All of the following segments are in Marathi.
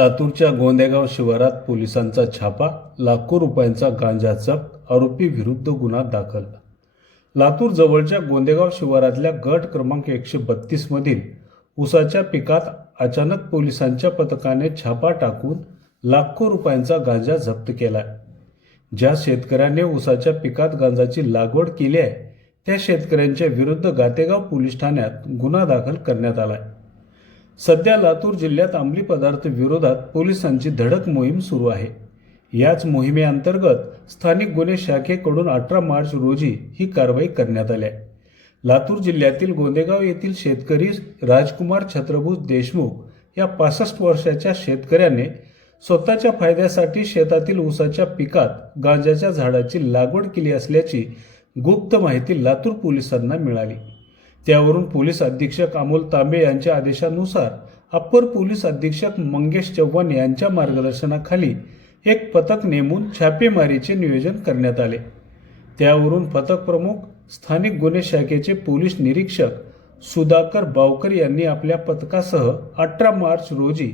लातूरच्या गोंदेगाव शिवारात पोलिसांचा छापा, लाखो रुपयांचा गांजा जप्त, आरोपी विरुद्ध गुन्हा दाखल। लातूर जवळच्या गोंदेगाव शिवारातल्या गट क्रमांक 132 मधील ऊसाच्या पिकात अचानक पोलिसांच्या पथकाने छापा टाकून लाखो रुपयांचा गांजा जप्त केला। ज्या शेतकऱ्याने ऊसाच्या पिकात गांजाची लागवड केली आहे त्या शेतकऱ्यांच्या विरुद्ध गातेगाव पोलीस ठाण्यात गुन्हा दाखल करण्यात आला आहे। सध्या लातूर जिल्ह्यात अंमली पदार्थ विरोधात पोलिसांची धडक मोहीम सुरू आहे। याच मोहिमेअंतर्गत स्थानिक गुन्हे शाखेकडून 18 मार्च रोजी ही कारवाई करण्यात आली आहे। लातूर जिल्ह्यातील गोंदेगाव येथील शेतकरी राजकुमार छत्रभूत देशमुख या 65 वर्षाच्या शेतकऱ्याने स्वतःच्या फायद्यासाठी शेतातील ऊसाच्या पिकात गांजाच्या झाडाची लागवड केली असल्याची गुप्त माहिती लातूर पोलिसांना मिळाली। त्यावरून पोलीस अधीक्षक अमोल तांबे यांच्या आदेशानुसार अप्पर पोलीस अधीक्षक मंगेश चव्हाण यांच्या मार्गदर्शनाखाली एक पथक नेमून छापेमारीचे नियोजन करण्यात आले। त्यावरून पथक प्रमुख स्थानिक गुन्हे शाखेचे पोलीस निरीक्षक सुधाकर बावकर यांनी आपल्या पथकासह 18 मार्च रोजी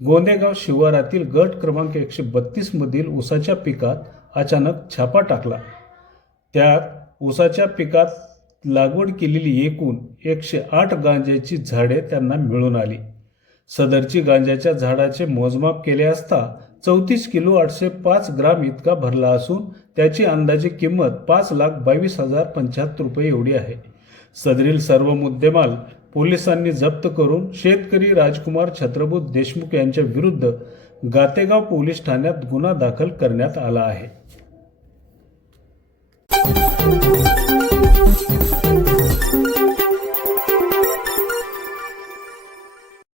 गोंदेगाव शिवारातील गट क्रमांक 132 मधील ऊसाच्या पिकात अचानक छापा टाकला। त्यात ऊसाच्या पिकात लागवड केलेली एकूण 108 गांजाची झाडे त्यांना मिळून आली। सदरची गांजाच्या झाडाचे मोजमाप केले असता 34 किलो 805 ग्राम इतका भरला असून त्याची अंदाजे किंमत 5,22,075 रुपये एवढी आहे। सदरील सर्व मुद्देमाल पोलिसांनी जप्त करून शेतकरी राजकुमार छत्रभूत देशमुख यांच्या विरुद्ध गातेगाव पोलीस ठाण्यात गुन्हा दाखल करण्यात आला आहे।